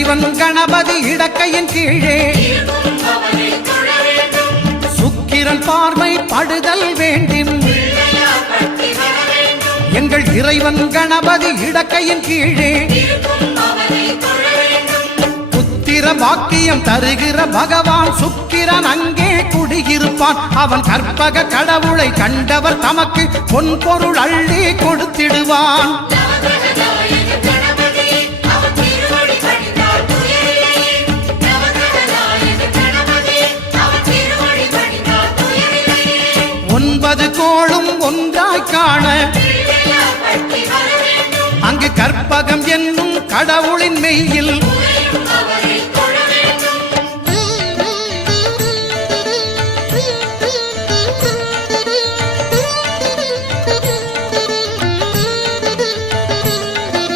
இறைவன் கணபதி இடக்கையின் கீழே சுக்கிரன் பார்வை படுதல் வேண்டும். எங்கள் இறைவன் கணபதி இடக்கையின் கீழே புத்திர பாக்கியம் தருகிற பகவான் சுக்கிரன் அங்கே குடியிருப்பான். அவன் கற்பக கடவுளை கண்டவர் தமக்கு பொன் பொருள் அள்ளி கொடுத்திடுவான். ஒன்பது கோளும் ஒன்றாய் காண அங்கு கற்பகம் என்னும் கடவுளின் மெய்யில்